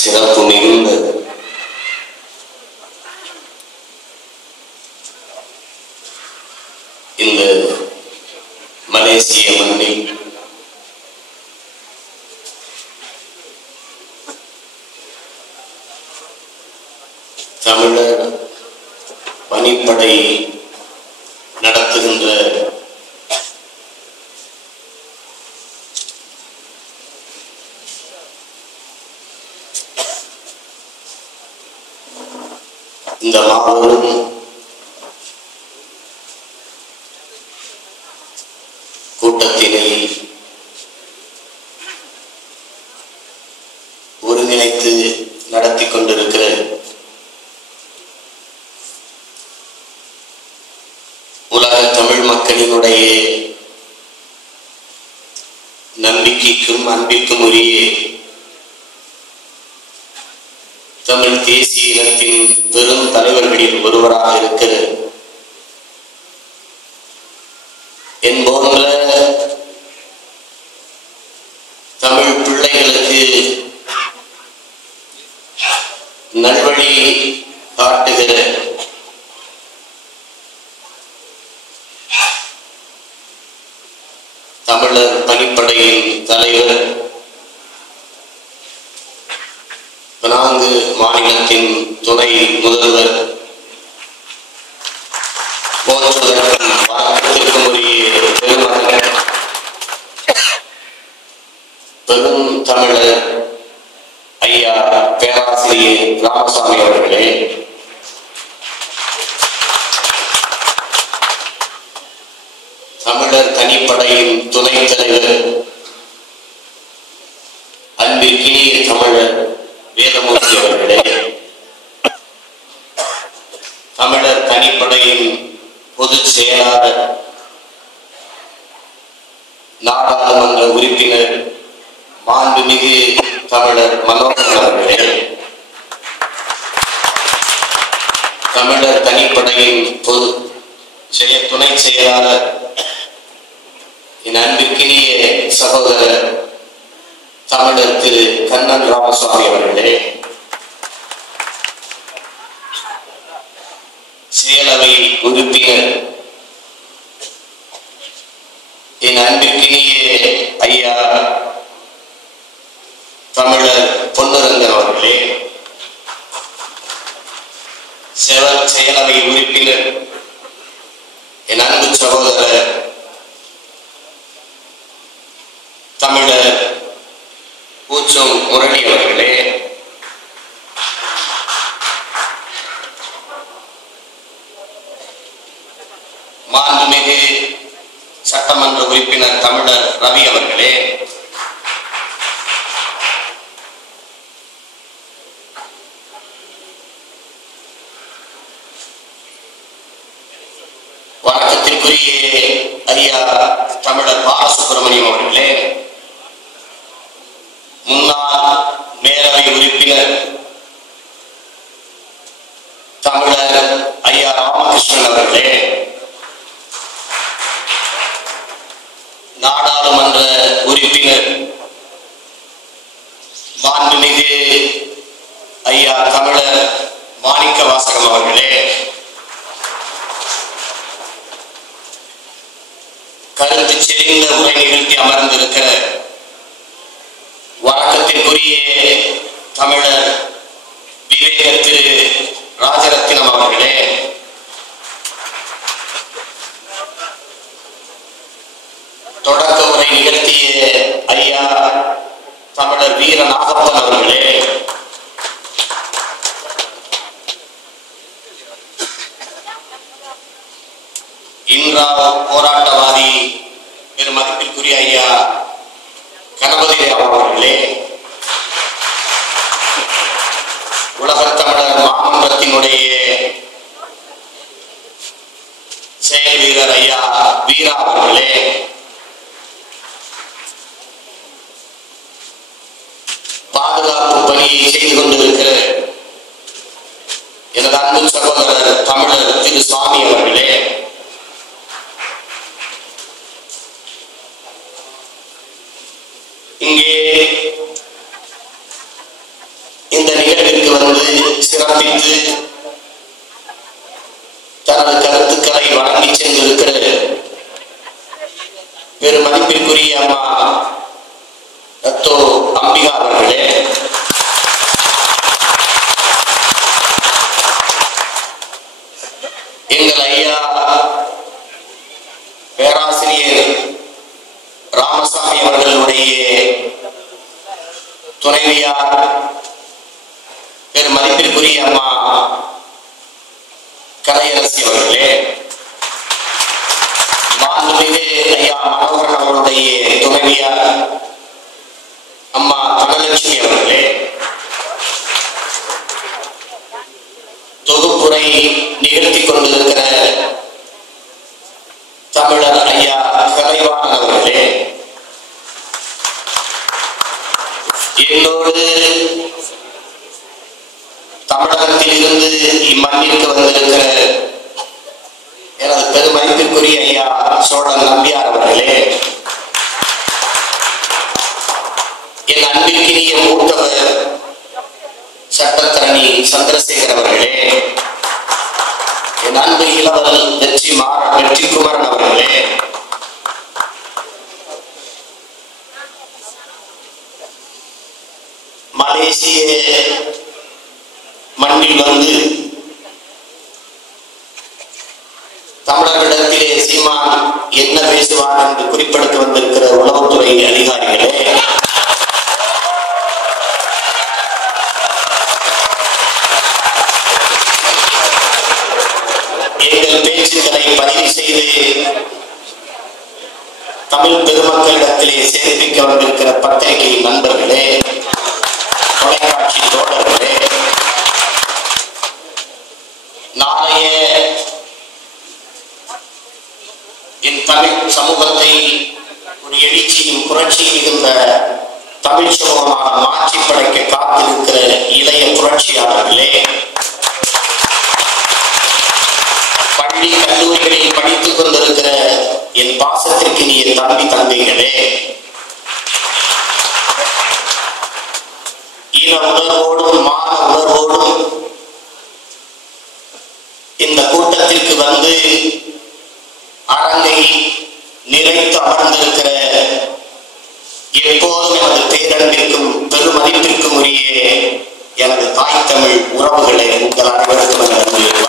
சிறப்பு மிகுந்த இந்த மலேசிய மண்ணில் தமிழர் பணிப்படை நடத்துகின்ற இந்த மாபெரும் கூட்டத்தினை ஒருங்கிணைத்து நடத்தி கொண்டிருக்கிற உலக தமிழ் மக்களினுடைய நம்பிக்கைக்கும் அன்பிற்கும் உரிய தமிழ் தேசிய இனத்தின் பெரும் தலைவர்களில் ஒருவராக இருக்கிற என் போன்ற தமிழ் பிள்ளைகளுக்கு நல்வழி காட்டுகிற தமிழர் பணிப்படையின் தலைவர், பினாங்கு மாநிலத்தின் துணை முதல்வர், போற்றுவதற்கும் வணக்கத்திற்கும் உரிய பெருமகன் பெரும் தமிழர் ஐயா பேராசிரியர் ராமசாமி அவர்களே, தமிழர் தனிப்படையின் துணைத் தலைவர் அன்பிற்கினிய தமிழர் வேதமூர்த்தி அவர்களே, தமிழர் தனிப்படையின் பொதுச் செயலாளர் நாடாளுமன்ற உறுப்பினர் மாண்புமிகு தமிழர் மனோகரன் அவர்களே, தமிழர் தனிப்படையின் துணை செயலாளர் என் அன்பிற்கினிய சகோதரர் தமிழர் திரு கண்ணன் ராமசாமி அவர்களே, செயலவை உறுப்பினர் என் அன்பிற்கினிய ஐயா தமிழர் பொன்னுரங்கன் அவர்களே, செயலவை உறுப்பினர் என் அன்பு சகோதரர் தமிழர் பூச்சம் முரளி அவர்களே, மாண்புமிகு சட்டமன்ற உறுப்பினர் தமிழர் ரவி அவர்களே, வணக்கத்திற்குரிய ஐயா தமிழர் பாலசுப்ரமணியம் அவர்களே, முன்னாள் மேலவை உறுப்பினர் தமிழர் ஐயா ராமகிருஷ்ணன் அவர்களே, நாடாளுமன்ற உறுப்பினர் மாண்புமிகு ஐயா தமிழர் மாணிக்க வாசகம் அவர்களே, கருத்து செறிந்த உரை நிகழ்த்தி அமர்ந்திருக்கிற வணக்கத்திற்குரிய தமிழர் விவேக திரு ராஜரத்தினம் அவர்களே, தொடக்க உரை நிகழ்த்திய ஐயா தமிழர் வீர நாகப்பன் அவர்களே, இன்றா போராட்டவாதி பெருமதிப்பிற்குரிய ஐயா கணபதி அவர்களே, உலகத் தமிழர் மாமன்றத்தினுடைய செயல் வீரர் ஐயா வீரா அவர்களே, பாதுகாப்பு பணியை செய்து கொண்டிருக்கிற எனது அன்பு சகோதரர் தமிழர் திரு சுவாமி அவர்களே, இங்கே சிறப்பித்து தனது கருத்துக்களை வழங்கி சென்றிருக்கிற பெருமதிப்பிற்குரிய அம்மா தத்தோ அம்பிகா அவர்களே, எங்கள் ஐயா பேராசிரியர் ராமசாமி அவர்களுடைய துணைவியார் பெருமதிப்பிற்குரிய அம்மா கலையரசி அவர்களே, மாண்புமிகு ஐயா மனோகரன் அவர்களுடைய துணைவியார் அம்மா தனலட்சுமி அவர்களே, தொகுப்புரை நிகழ்த்தி கொண்டிருக்கிற தமிழர் ஐயா கலைவாணன் அவர்களே, என்னோடு தமிழகத்தில் இருந்து இம்மண்ணிற்கு வந்திருக்கிற எனது பெருமதிப்பிற்குரிய ஐயா சோழன் நம்பியார் அவர்களே, என் அன்பிற்கினிய மூத்தவர் சட்டத்தரணி சந்திரசேகர் அவர்களே, என் அன்பு இளவல் வெற்றி குமரன் அவர்களே, மலேசிய மண்ணில் வந்து தமிழர்களிடத்திலே சீமான் என்ன பேசுவார் என்று குறிப்பிட்டு வந்திருக்கிற உளவுத்துறை அதிகாரிகளே, எங்கள் பேச்சுக்களை பதிவு செய்து தமிழ் பெருமக்களிடத்திலே சேர்ப்பிக்க வந்திருக்கிற பத்திரிகை நண்பர்களே, தொலைக்காட்சி தோழர்களே, நாளைய என் தமிழ் சமூகத்தை ஒரு எழுச்சியும் புரட்சியும் இருந்த தமிழ் சமூகமாக மாற்றி படைக்க காத்திருக்கிற இளைய புரட்சியாளர்களே, பள்ளி கல்லூரிகளில் படித்துக் கொண்டிருக்கிற என் பாசத்திற்கினிய தம்பி தங்கைகளே, இன உணர்வோடும் மான உணர்வோடும் இந்த கூட்டத்திற்கு வந்து அரங்கை நிறைத்து அமர்ந்திருக்கிற எப்போதும் எனது பேரன்பிற்கும் பெருமதிப்பிற்கும் உரிய எனது தாய் தமிழ் உறவுகளை உங்கள் அனைவருக்கும் நன்றி.